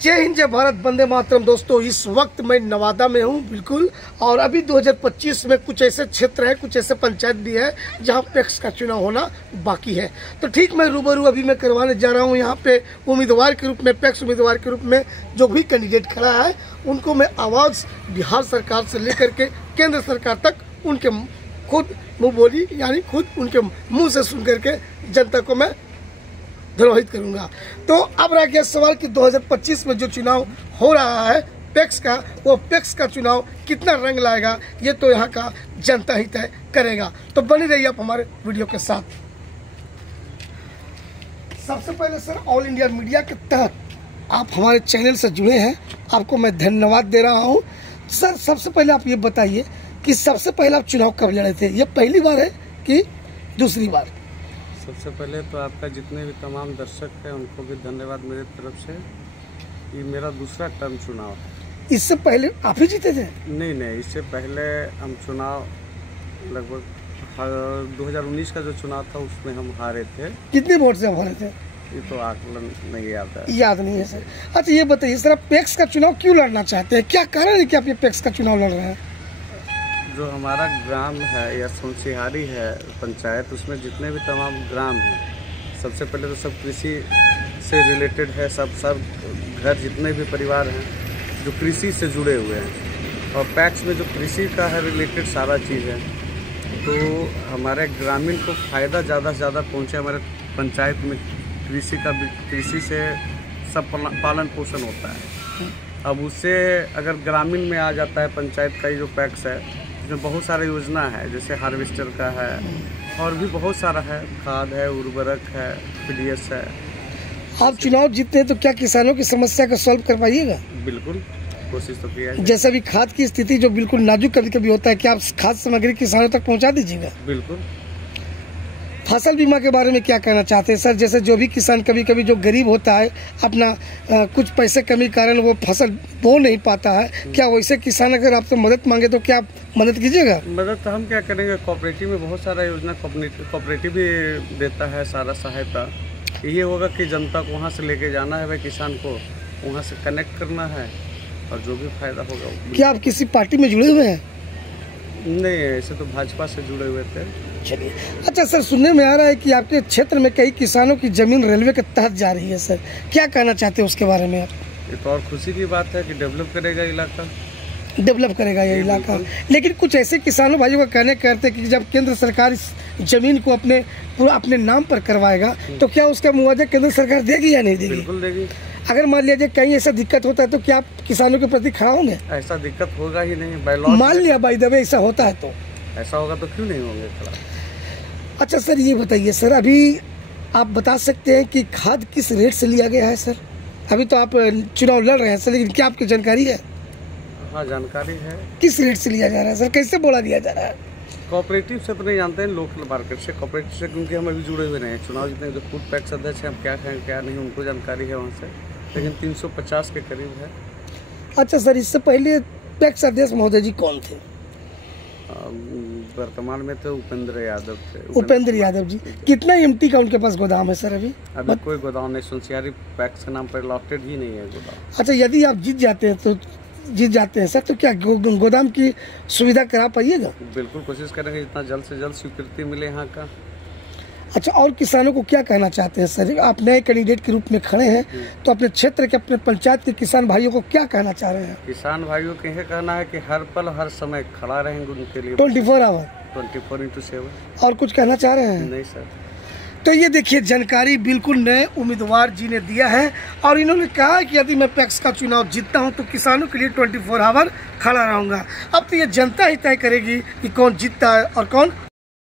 जय हिंद, जय भारत, वंदे मातरम। दोस्तों, इस वक्त मैं नवादा में हूँ बिल्कुल, और अभी 2025 में कुछ ऐसे क्षेत्र है, कुछ ऐसे पंचायत भी है जहाँ पैक्स का चुनाव होना बाकी है। तो ठीक मैं रूबरू अभी मैं करवाने जा रहा हूँ यहाँ पे उम्मीदवार के रूप में, पैक्स उम्मीदवार के रूप में जो भी कैंडिडेट खड़ा है उनको मैं आवाज़ बिहार सरकार से लेकर के केंद्र सरकार तक उनके खुद मुँह बोली यानी खुद उनके मुँह से सुन करके जनता को मैं धरोहित करूंगा। तो अब रह गया सवाल कि 2025 में जो चुनाव हो रहा है पैक्स का, वो पैक्स का चुनाव कितना रंग लाएगा ये तो यहाँ का जनता ही तय करेगा। तो बनी रहिए आप हमारे वीडियो के साथ। सबसे पहले सर, ऑल इंडिया मीडिया के तहत आप हमारे चैनल से जुड़े हैं, आपको मैं धन्यवाद दे रहा हूँ। सर, सबसे पहले आप ये बताइए कि सबसे पहले आप चुनाव कब लड़े थे? ये पहली बार है कि दूसरी बार? सबसे पहले तो आपका जितने भी तमाम दर्शक हैं उनको भी धन्यवाद मेरी तरफ से। ये मेरा दूसरा टर्म चुनाव है। इससे पहले आप ही जीते थे? नहीं, इससे पहले हम चुनाव लगभग 2019 का जो चुनाव था उसमें हम हारे थे। कितने वोट से हम हारे थे? ये तो आकलन नहीं याद है। याद नहीं है सर। अच्छा ये बताइए सर, आप पैक्स का चुनाव क्यों लड़ना चाहते हैं? क्या कारण है कि आप ये पैक्स का चुनाव लड़ रहे हैं? जो हमारा ग्राम है या सोनसिहारी है पंचायत, उसमें जितने भी तमाम ग्राम हैं, सबसे पहले तो सब कृषि से रिलेटेड है। सब घर जितने भी परिवार हैं जो कृषि से जुड़े हुए हैं, और पैक्स में जो कृषि का है रिलेटेड सारा चीज़ है, तो हमारे ग्रामीण को फ़ायदा ज़्यादा से ज़्यादा पहुँचे। हमारे पंचायत में कृषि से सब पालन पोषण होता है। अब उससे अगर ग्रामीण में आ जाता है पंचायत का ये जो पैक्स है, इसमें बहुत सारे योजना है, जैसे हार्वेस्टर का है और भी बहुत सारा है, खाद है, उर्वरक है, पीडीएस है। आप चुनाव जीतते हैं तो क्या किसानों की समस्या को सॉल्व कर पाइएगा? बिल्कुल, कोशिश तो किया है। जैसे अभी खाद की स्थिति जो बिल्कुल नाजुक कभी कभी होता है, क्या आप खाद सामग्री किसानों तक पहुंचा दीजिएगा? बिल्कुल। फसल बीमा के बारे में क्या कहना चाहते हैं सर? जैसे जो भी किसान कभी कभी जो गरीब होता है, अपना कुछ पैसे कमी कारण वो फसल बो नहीं पाता है, क्या वैसे किसान अगर आपसे मदद मांगे तो क्या आप मदद कीजिएगा? मदद तो हम क्या करेंगे, कोऑपरेटिव में बहुत सारा योजना कोऑपरेटिव भी देता है सारा सहायता। ये होगा कि जनता को वहाँ से लेके जाना है, भाई किसान को वहाँ से कनेक्ट करना है, और जो भी फायदा होगा। क्या आप किसी पार्टी में जुड़े हुए हैं? नहीं, ऐसे तो भाजपा से जुड़े हुए थे। चलिए, अच्छा सर, सुनने में आ रहा है कि आपके क्षेत्र में कई किसानों की जमीन रेलवे के तहत जा रही है सर, क्या कहना चाहते हैं उसके बारे में आप? ये तो और खुशी की बात है कि डेवलप करेगा इलाका, डेवलप करेगा ये इलाका। लेकिन कुछ ऐसे किसानों भाइयों का कहने करते हैं कि जब केंद्र सरकार इस जमीन को अपने नाम पर करवाएगा तो क्या उसका मुआवजा केंद्र सरकार देगी या नहीं देगी? बिल्कुल देगी। अगर मान लीजिए कहीं ऐसा दिक्कत होता है तो क्या आप किसानों के प्रति खड़ा होंगे? ऐसा दिक्कत होगा ही नहीं, मान लिया बाय द वे ऐसा होता है तो ऐसा होगा तो क्यों नहीं होंगे खड़ा। अच्छा सर, ये बताइए सर, अभी आप बता सकते हैं कि खाद किस रेट से लिया गया है सर? अभी तो आप चुनाव लड़ रहे हैं सर, लेकिन क्या आपकी जानकारी है? हाँ, जानकारी है। किस रेट से लिया जा रहा है सर? कैसे बोला दिया जा रहा है? कोऑपरेटिव से तो नहीं जानते हैं, लोकल मार्केट से, कोऑपरेटिव से, क्योंकि हम अभी जुड़े हुए नहीं हैं। चुनाव जितने जो फूड पैक्स अध्यक्ष हैं, हम क्या कहें क्या नहीं उनको जानकारी है वहाँ से, लेकिन 350 के करीब है। अच्छा सर, इससे पहले पैक्स अध्यक्ष महोदय जी कौन थे? वर्तमान में तो उपेंद्र यादव थे। उपेंद्र यादव जी। कितना एमटी का उनके पास गोदाम है सर अभी? कोई गोदाम नहीं, सोनसिहारी पैक्स के नाम पर लॉटेड ही नहीं है गोदाम। अच्छा, यदि आप जीत जाते हैं सर तो क्या गोदाम की सुविधा करा पाइएगा? बिल्कुल कोशिश करेंगे, जितना जल्द से जल्द स्वीकृति मिले यहाँ का। अच्छा, और किसानों को क्या कहना चाहते हैं सर? आप नए कैंडिडेट के रूप में खड़े हैं तो अपने क्षेत्र के, अपने पंचायत के किसान भाइयों को क्या कहना चाह रहे हैं? किसान भाइयों को यह कहना है कि हर पल हर समय खड़ा रहेंगे उनके लिए, 24 आवर 24x7। और कुछ कहना चाह रहे हैं? नहीं सर। तो ये देखिए, जानकारी बिल्कुल नए उम्मीदवार जी ने दिया है, और इन्होंने कहा है कि यदि मैं पैक्स का चुनाव जीतता हूं तो किसानों के लिए 24 आवर खड़ा रहूंगा। अब तो ये जनता ही तय करेगी कि कौन जीतता है और कौन